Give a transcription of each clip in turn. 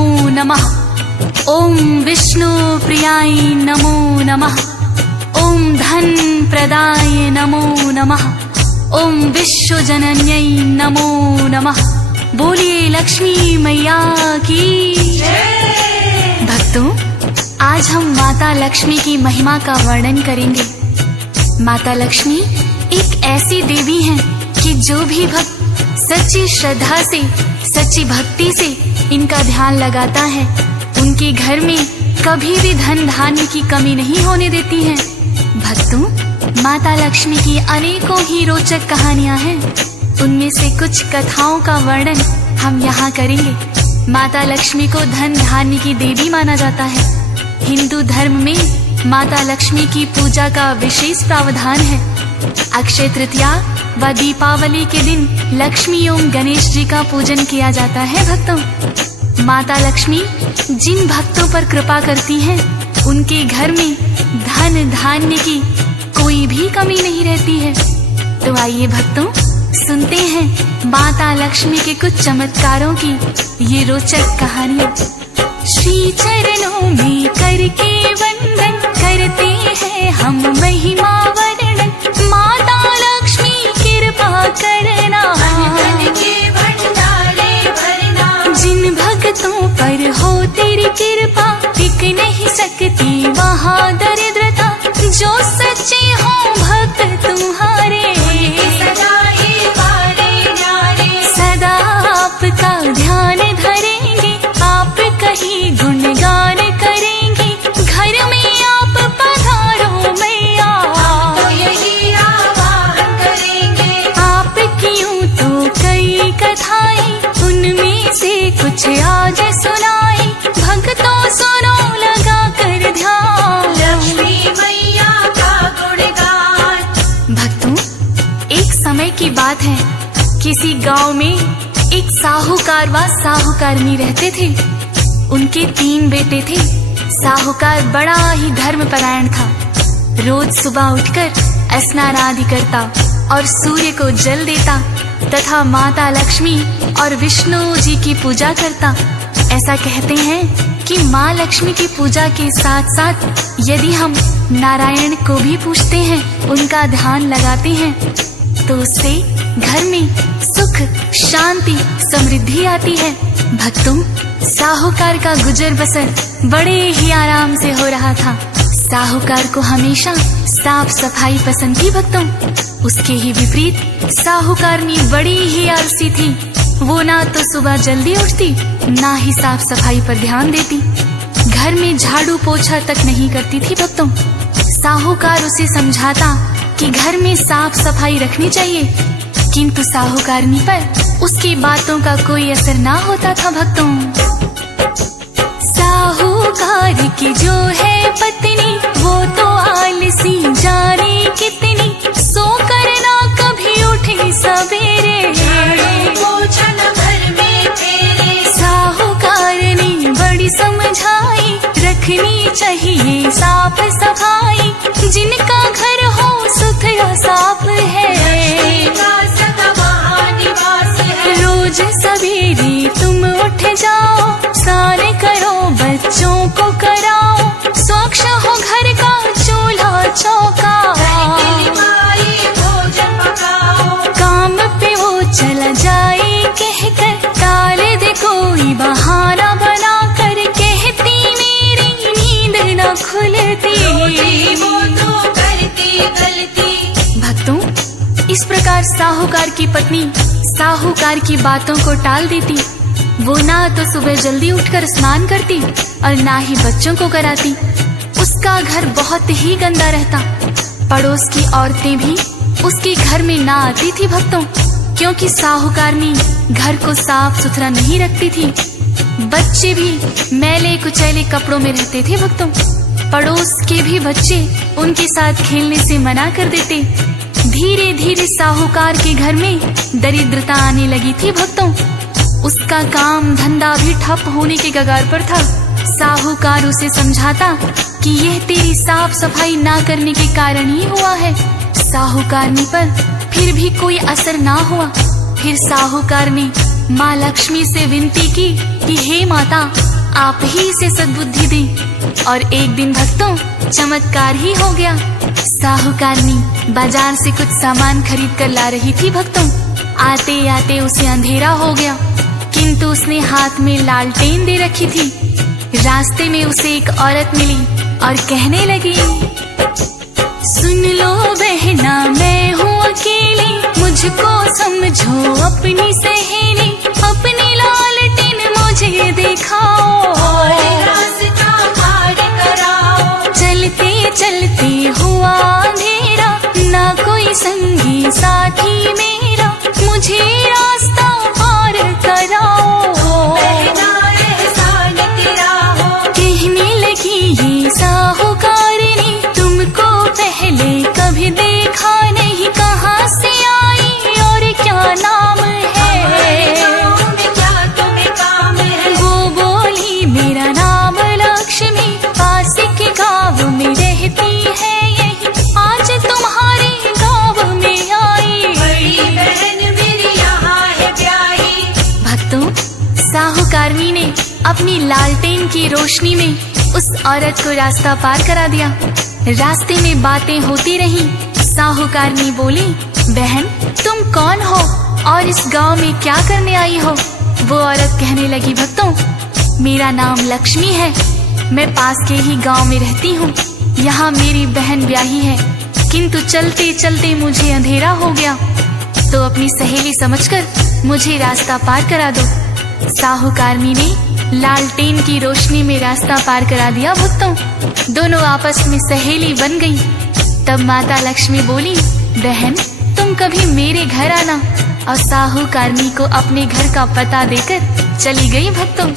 नमो नमः। ओम विष्णु प्रियाय नमो नमः। ओम धन प्रदाय नमो नमः। ओम विश्व जनन्यै नमो नमः। बोलिए लक्ष्मी मैया की जय। भक्तों, आज हम माता लक्ष्मी की महिमा का वर्णन करेंगे। माता लक्ष्मी एक ऐसी देवी हैं कि जो भी भक्त सच्ची श्रद्धा से, सच्ची भक्ति से इनका ध्यान लगाता है, उनके घर में कभी भी धन धान्य की कमी नहीं होने देती है। भक्तों, माता लक्ष्मी की अनेकों ही रोचक कहानियां हैं। उनमें से कुछ कथाओं का वर्णन हम यहाँ करेंगे। माता लक्ष्मी को धन धान्य की देवी माना जाता है। हिंदू धर्म में माता लक्ष्मी की पूजा का विशेष प्रावधान है। अक्षय तृतीया व दीपावली के दिन लक्ष्मी एवं गणेश जी का पूजन किया जाता है। भक्तों, माता लक्ष्मी जिन भक्तों पर कृपा करती हैं, उनके घर में धन धान्य की कोई भी कमी नहीं रहती है। तो आइए भक्तों, सुनते हैं माता लक्ष्मी के कुछ चमत्कारों की ये रोचक कहानियां। श्री चरणों में करके वंदन करते हैं हम महिमा वर्णन। माता लक्ष्मी कृपा करना, के भंडारे भरना। जिन भक्तों पर हो तेरी कृपा, टिक नहीं सकती वहाँ दरिद्रता। जो सच्चे हो भक्त तुम्हारे, सदा आपका ध्यान धरेंगे, आपका ही गुणगान करेंगे। घर में आप पधारो मैया, यही आह्वान करेंगे। आपकी यूं तो कई कथाएं, उनमें से कुछ आज सुनाए। भक्तों सुनो लगा कर ध्यान, लक्ष्मी मैया का गुणगान। भक्तों, एक समय की बात है, किसी गांव में एक साहूकार व साहूकारनी रहते थे। उनके 3 बेटे थे। साहूकार बड़ा ही धर्मपरायण था। रोज सुबह उठकर स्नान आदि करता और सूर्य को जल देता तथा माता लक्ष्मी और विष्णु जी की पूजा करता। ऐसा कहते हैं कि माँ लक्ष्मी की पूजा के साथ साथ यदि हम नारायण को भी पूजते हैं, उनका ध्यान लगाते हैं, तो उससे घर में सुख, शांति, समृद्धि आती है। भक्तों, साहूकार का गुजर बसर बड़े ही आराम से हो रहा था। साहूकार को हमेशा साफ सफाई पसंद थी। भक्तों, उसके ही विपरीत साहूकारनी बड़ी ही आलसी थी। वो ना तो सुबह जल्दी उठती, ना ही साफ सफाई पर ध्यान देती। घर में झाड़ू पोछा तक नहीं करती थी। भक्तों, साहूकार उसे समझाता कि घर में साफ सफाई रखनी चाहिए, किंतु साहूकारनी पर उसकी बातों का कोई असर ना होता था। भक्तों, साहूकार की जो है पत्नी, वो तो आलसी जाने कितनी। सो करना कभी उठे सवेरे, घर में फेरे। साहूकारनी बड़ी समझाई, रखनी चाहिए साफ सफाई। जिनका घर हो सुथरा साफ है, रोज सवेरे तुम उठ जाओ, स्नान करो, बच्चों को कराओ। स्वच्छ हो घर का चूल्हा चौका, काम पे वो चला जाए कहकर, टाल दे कोई बहाना बना कर। कहती मेरी नींद न खुलती, वो तो करती गलती। भक्तों, इस प्रकार साहूकार की पत्नी साहूकार की बातों को टाल देती। वो ना तो सुबह जल्दी उठकर स्नान करती और ना ही बच्चों को कराती। उसका घर बहुत ही गंदा रहता। पड़ोस की औरतें भी उसके घर में ना आती थी। भक्तों, क्योंकि साहूकारनी घर को साफ सुथरा नहीं रखती थी। बच्चे भी मैले कुचैले कपड़ों में रहते थे। भक्तों, पड़ोस के भी बच्चे उनके साथ खेलने से मना कर देते। धीरे धीरे साहूकार के घर में दरिद्रता आने लगी थी। भक्तों, उसका काम धंधा भी ठप होने के कगार पर था। साहूकार उसे समझाता कि यह तेरी साफ सफाई ना करने के कारण ही हुआ है। साहूकारनी पर फिर भी कोई असर ना हुआ। फिर साहूकार ने माँ लक्ष्मी से विनती की कि हे माता, आप ही इसे सद्बुद्धि दें। और एक दिन भक्तों चमत्कार ही हो गया। साहूकारनी बाजार से कुछ सामान खरीद कर ला रही थी भक्तों। आते आते उसे अंधेरा हो गया, किंतु उसने हाथ में लालटेन दे रखी थी। रास्ते में उसे एक औरत मिली और कहने लगी, सुन लो बहना मैं हूँ अकेली, मुझको समझो अपनी सहेली, अपनी लालटेन मुझे दिखाओ और रास्ता पार कराओ। चलते चलते हुआ अंधेरा, ना कोई संगी साथी मेरा, मुझे रास्ता पार कराओ। कहने लगी ये साहूकारनी, तुमको पहले कभी देखा नहीं, कहाँ से आई और क्या नाम है? क्या तुम्हें काम है? वो बोली मेरा नाम लक्ष्मी, पास के गाँव में रहती है यही, आज तुम्हारे गाँव में आई, बड़ी बहन मेरी यहाँ है प्यारी। भक्तों साहूकारनी ने अपनी लालटेन की रोशनी में उस औरत को रास्ता पार करा दिया। रास्ते में बातें होती रहीं। साहूकारनी बोली, बहन तुम कौन हो और इस गांव में क्या करने आई हो? वो औरत कहने लगी, भक्तों मेरा नाम लक्ष्मी है, मैं पास के ही गांव में रहती हूँ। यहाँ मेरी बहन ब्याही है, किंतु चलते चलते मुझे अंधेरा हो गया, तो अपनी सहेली समझकर मुझे रास्ता पार करा दो। साहूकारनी ने लालटेन की रोशनी में रास्ता पार करा दिया। भक्तों दोनों आपस में सहेली बन गई। तब माता लक्ष्मी बोली, बहन तुम कभी मेरे घर आना। और साहूकारनी को अपने घर का पता देकर चली गई। भक्तों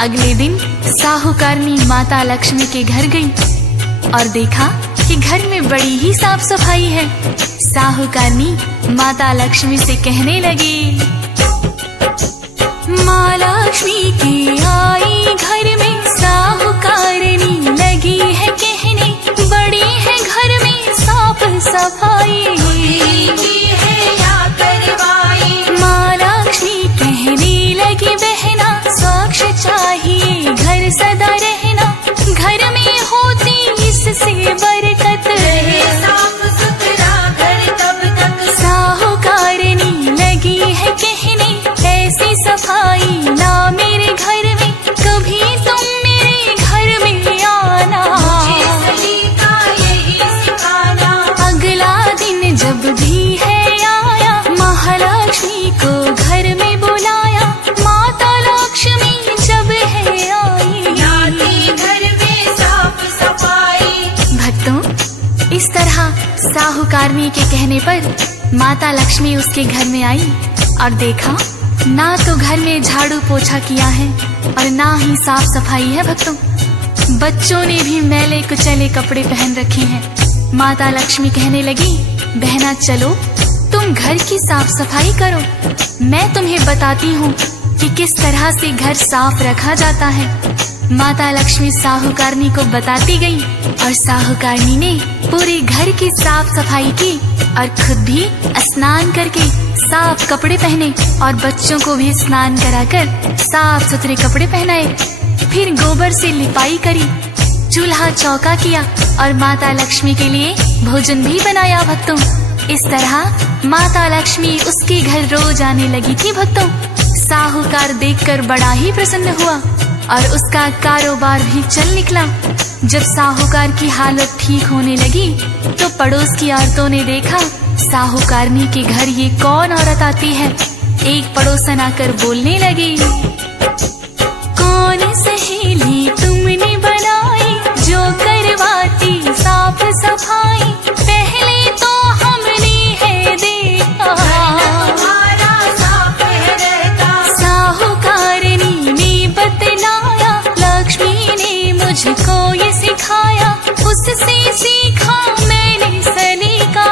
अगले दिन साहूकारनी माता लक्ष्मी के घर गई और देखा कि घर में बड़ी ही साफ सफाई है। साहूकारनी माता लक्ष्मी से कहने लगी, माँ लक्ष्मी की आई घर में, साहूकारनी लगी है कहने, बड़ी है घर में साफ सफाई, है या करवाई। माँ लक्ष्मी कहने लगी, बहना स्वच्छ चाहिए घर सदा रहना, घर में होती इससे बरकत, साफ सुथरा घर तब तक। साहूकारनी लगी है कहने, ऐसी सफाई ना मेरे घर में, कभी तुम मेरे घर में आना, मुझे सलीका यही सिखाना। अगला दिन जब भी है आया, महालक्ष्मी को घर में बुलाया, माता लक्ष्मी जब है आई, लाती घर में साफ सफाई। भक्तों इस तरह साहूकारनी के कहने पर माता लक्ष्मी उसके घर में आई और देखा ना तो घर में झाड़ू पोछा किया है और ना ही साफ सफाई है। भक्तों बच्चों ने भी मैले कुचले कपड़े पहन रखे हैं। माता लक्ष्मी कहने लगी, बहना चलो तुम घर की साफ सफाई करो, मैं तुम्हें बताती हूँ कि किस तरह से घर साफ रखा जाता है। माता लक्ष्मी साहूकारनी को बताती गई और साहूकारनी ने पूरे घर की साफ सफाई की और खुद भी स्नान करके साफ कपड़े पहने और बच्चों को भी स्नान कराकर साफ सुथरे कपड़े पहनाए। फिर गोबर से लिपाई करी, चूल्हा चौका किया और माता लक्ष्मी के लिए भोजन भी बनाया। भक्तों इस तरह माता लक्ष्मी उसके घर रोज आने लगी थी। भक्तों साहूकार देखकर बड़ा ही प्रसन्न हुआ और उसका कारोबार भी चल निकला। जब साहूकार की हालत ठीक होने लगी तो पड़ोस की औरतों ने देखा साहूकारनी के घर ये कौन औरत आती है। एक पड़ोसन आकर बोलने लगी, कौन सहेली तुमने बनाई जो करवाती साफ सफाई, पहले तो हमने है देखा साहूकारनी ने बतलाया, लक्ष्मी ने मुझको ये सिखाया, उससे सीखा मैंने सलीका,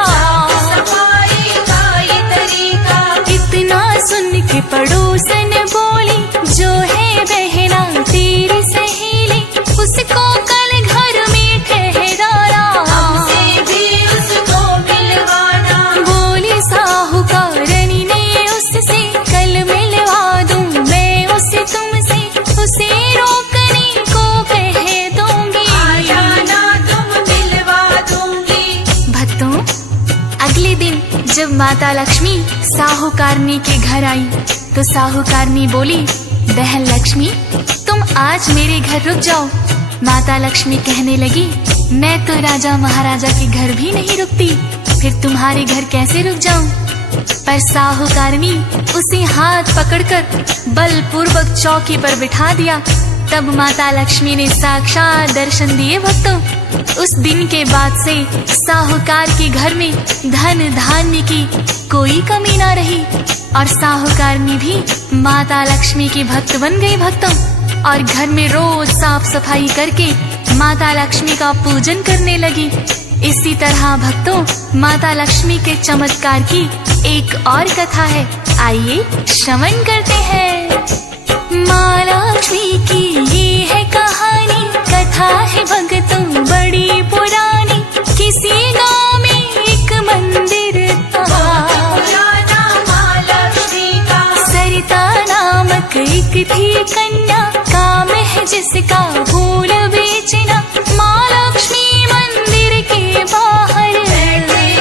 इतना सुन के पड़ोसन बोली, जो है बहना तेरी सहेली, उसको कल घर में ठहराना, हमसे भी उसको मिलवाना। बोली साहूकारनी ने उससे, कल मिलवा दूं मैं उसे तुमसे, उसे रोक जब माता लक्ष्मी साहूकारनी के घर आई तो साहूकारनी बोली, बहन लक्ष्मी तुम आज मेरे घर रुक जाओ। माता लक्ष्मी कहने लगी, मैं तो राजा महाराजा के घर भी नहीं रुकती, फिर तुम्हारे घर कैसे रुक जाऊं? पर साहूकारनी उसे हाथ पकड़कर बलपूर्वक चौकी पर बिठा दिया। तब माता लक्ष्मी ने साक्षात दर्शन दिए भक्तों। उस दिन के बाद से साहूकार के घर में धन धान्य की कोई कमी ना रही और साहूकारनी भी माता लक्ष्मी की भक्त बन गई भक्तों, और घर में रोज साफ सफाई करके माता लक्ष्मी का पूजन करने लगी। इसी तरह भक्तों माता लक्ष्मी के चमत्कार की एक और कथा है, आइए श्रवण करते हैं। माँ लक्ष्मी की ये है कहानी, कथा है भक्तों बड़ी पुरानी। किसी गांव में एक मंदिर था, सरिता नामक एक थी कन्या, काम है जिसका फूल बेचना। माँ लक्ष्मी मंदिर के बाहर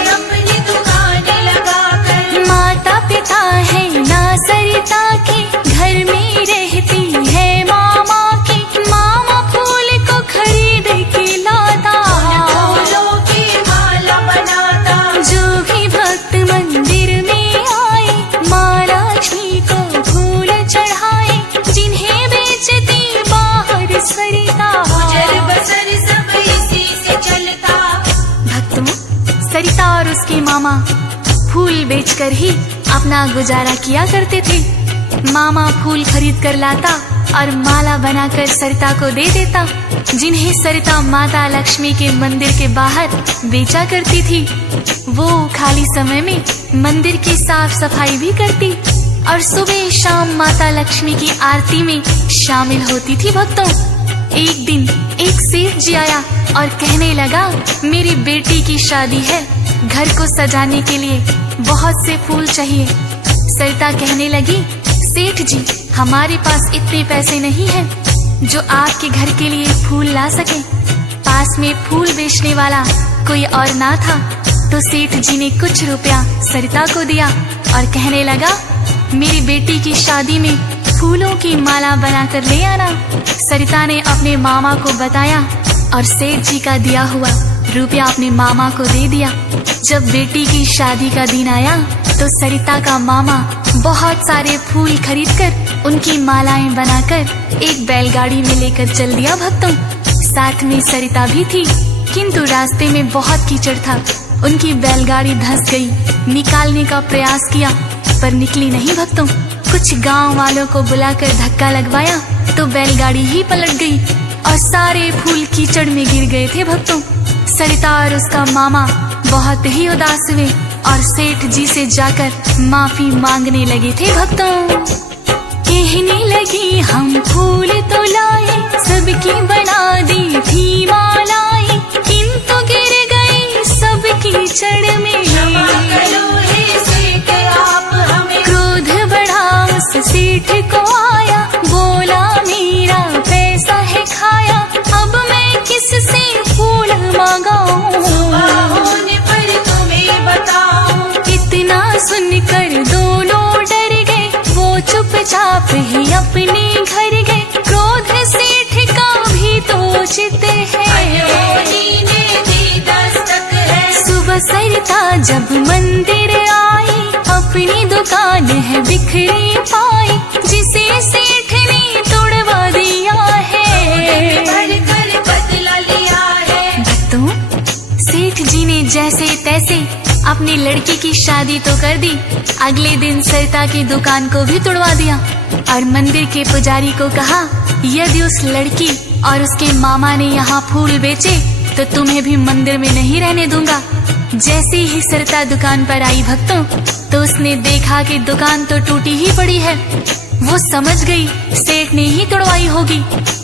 अपनी दुकान लगाकर, माता पिता है ना सरिता के, घर में रहती है मामा की। मामा फूल को खरीद के लाता, फूलों की माला बनाता। जो भी भक्त मंदिर में आए माँ लक्ष्मी को फूल चढ़ाए, जिन्हें बेचती बाहर सरिता, गुजर बसर सब इसी से चलता। भक्तों सरिता और उसके मामा फूल बेचकर ही अपना गुजारा किया करते थे। मामा फूल खरीद कर लाता और माला बनाकर सरिता को दे देता, जिन्हें सरिता माता लक्ष्मी के मंदिर के बाहर बेचा करती थी। वो खाली समय में मंदिर की साफ सफाई भी करती और सुबह शाम माता लक्ष्मी की आरती में शामिल होती थी भक्तों। एक दिन एक सेठ जी आया और कहने लगा, मेरी बेटी की शादी है, घर को सजाने के लिए बहुत से फूल चाहिए। सरिता कहने लगी, सेठ जी हमारे पास इतने पैसे नहीं हैं जो आपके घर के लिए फूल ला सके। पास में फूल बेचने वाला कोई और ना था, तो सेठ जी ने कुछ रुपया सरिता को दिया और कहने लगा, मेरी बेटी की शादी में फूलों की माला बनाकर ले आना। सरिता ने अपने मामा को बताया और सेठ जी का दिया हुआ रुपया अपने मामा को दे दिया। जब बेटी की शादी का दिन आया तो सरिता का मामा बहुत सारे फूल खरीदकर उनकी मालाएं बनाकर एक बैलगाड़ी में लेकर चल दिया भक्तों। साथ में सरिता भी थी, किंतु रास्ते में बहुत कीचड़ था, उनकी बैलगाड़ी धंस गई। निकालने का प्रयास किया पर निकली नहीं भक्तों। कुछ गांव वालों को बुलाकर धक्का लगवाया तो बैलगाड़ी ही पलट गई और सारे फूल कीचड़ में गिर गए थे भक्तों। सरिता और उसका मामा बहुत ही उदास हुए और सेठ जी से जाकर माफी मांगने लगे थे भक्तों। कहने लगी, हम फूल तो लाए, सबकी बना दी थी मालाएं, किंतु गिर गई सब कीचड़ में। क्रोध बढ़ा उस सेठ को आया, बोला मेरा पैसा है खाया, अब मैं किससे फूल मांगाऊं? होने पर तुम्हें बताऊं। इतना सुनकर दोनों डर गए, वो चुपचाप ही अपने घर गए। क्रोध सेठ का भी तो चित है, सुबह सरिता जब मंदिर आई, अपनी दुकान है बिखरी पाई, जिसे सेठ ने तोड़वा दिया है, बदला लिया है। भक्तों सेठ जी ने जैसे तैसे अपनी लड़की की शादी तो कर दी, अगले दिन सरिता की दुकान को भी तोड़वा दिया और मंदिर के पुजारी को कहा, यदि उस लड़की और उसके मामा ने यहाँ फूल बेचे तो तुम्हें भी मंदिर में नहीं रहने दूंगा। जैसे ही सरिता दुकान पर आई भक्तों, तो उसने देखा कि दुकान तो टूटी ही पड़ी है। वो समझ गई सेठ ने ही तोड़वाई होगी।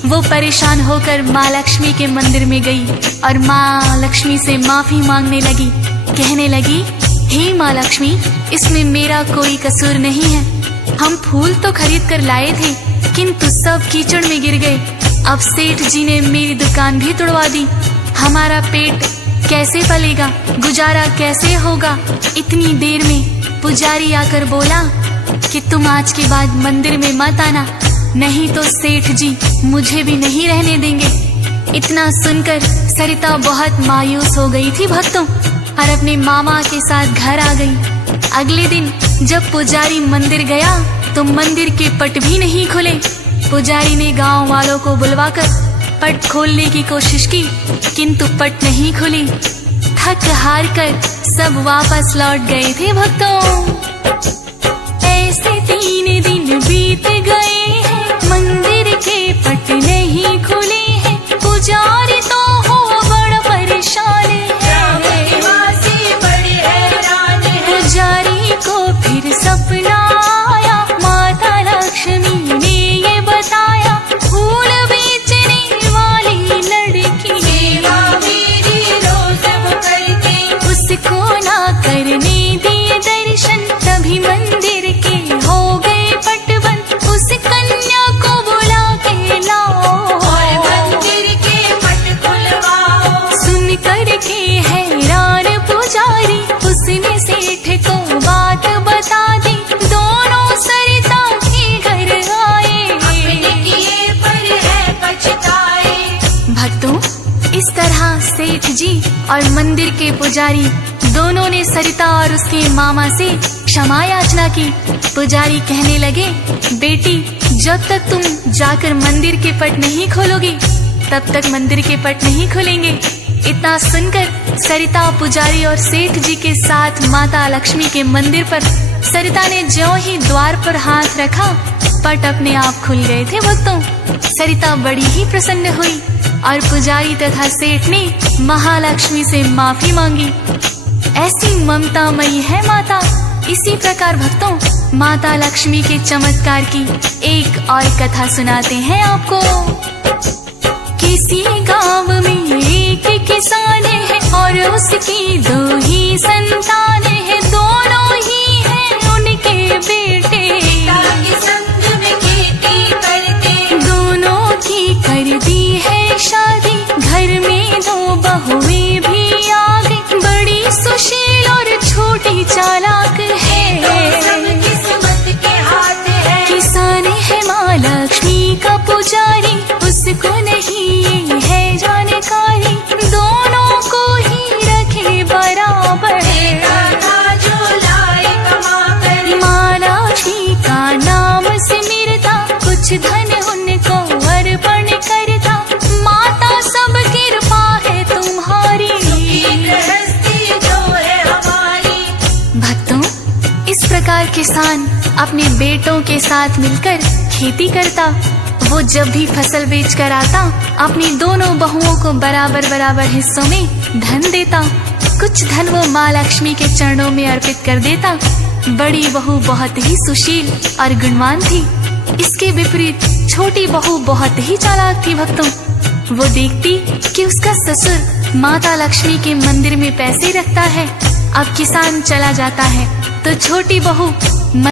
वो परेशान होकर माँ लक्ष्मी के मंदिर में गई और माँ लक्ष्मी से माफी मांगने लगी। कहने लगी, हे माँ लक्ष्मी, इसमें मेरा कोई कसूर नहीं है। हम फूल तो खरीद कर लाए थे, किंतु सब कीचड़ में गिर गए। अब सेठ जी ने मेरी दुकान भी तोड़वा दी। हमारा पेट कैसे पलेगा, गुजारा कैसे होगा। इतनी देर में पुजारी आकर बोला कि तुम आज के बाद मंदिर में मत आना, नहीं तो सेठ जी मुझे भी नहीं रहने देंगे। इतना सुनकर सरिता बहुत मायूस हो गई थी भक्तों, और अपने मामा के साथ घर आ गई। अगले दिन जब पुजारी मंदिर गया तो मंदिर के पट भी नहीं खुले। पुजारी ने गांव वालों को बुलवाकर पट खोलने की कोशिश की, किंतु पट नहीं खुली। थक हार कर सब वापस लौट गए थे भक्तों। ऐसे 3 दिन बीत गए हैं, मंदिर के पट नहीं खुले हैं। पुजारी तो हो बड़ा परेशान है, पुजारी को फिर सपना आया। माता लक्ष्मी ने ये बताया, फूल बेचने वाली लड़की उसको ना करने दिए दर्शन, तभी मंदिर के हो गए पट बंद। उस कन्या को बुला के लाओ और मंदिर के पट खुलवाओ। सुन कर के हैरान पुजारी उसने सेठ को बात बता दी। दोनों सरिता के घर आए, अपने किए पर है पछताए। भक्तों, इस तरह सेठ जी और मंदिर के पुजारी दोनों ने सरिता और उसके मामा से क्षमा याचना की। पुजारी कहने लगे, बेटी जब तक तुम जाकर मंदिर के पट नहीं खोलोगी तब तक मंदिर के पट नहीं खुलेंगे। इतना सुनकर सरिता पुजारी और सेठ जी के साथ माता लक्ष्मी के मंदिर पर, सरिता ने ज्यों ही द्वार पर हाथ रखा पट अपने आप खुल गए थे भक्तों। सरिता बड़ी ही प्रसन्न हुई और पुजारी तथा सेठ ने महालक्ष्मी से माफी मांगी। ऐसी ममतामयी है माता। इसी प्रकार भक्तों, माता लक्ष्मी के चमत्कार की एक और कथा सुनाते हैं आपको। किसी गांव में एक किसान है और उसकी 2 ही संतान है। दोनों ही हैं उनके बेटे, संग में खेती करते। दोनों की कर दी है शादी, घर में 2 बहुएं भी आ गई। बड़ी सुशील और छोटी चालाक है, किस्मत के हाथ है। किसान है माँ लक्ष्मी का पुजारी, उसको नहीं है जानकारी। दोनों को ही रखे बराबर, जो लाए कमा कर। माँ लक्ष्मी का नाम सिमरता, कुछ धन उनको अर्पण करता। माता सब कृपा है तुम्हारी, जो है हमारी। भक्तों, इस प्रकार किसान अपने बेटों के साथ मिलकर खेती करता। वो जब भी फसल बेच कर आता, अपनी दोनों बहुओं को बराबर बराबर हिस्सों में धन देता। कुछ धन वो माँ लक्ष्मी के चरणों में अर्पित कर देता। बड़ी बहू बहुत ही सुशील और गुणवान थी। इसके विपरीत छोटी बहू बहुत ही चालाक थी भक्तों। वो देखती कि उसका ससुर माता लक्ष्मी के मंदिर में पैसे रखता है। अब किसान चला जाता है तो छोटी बहू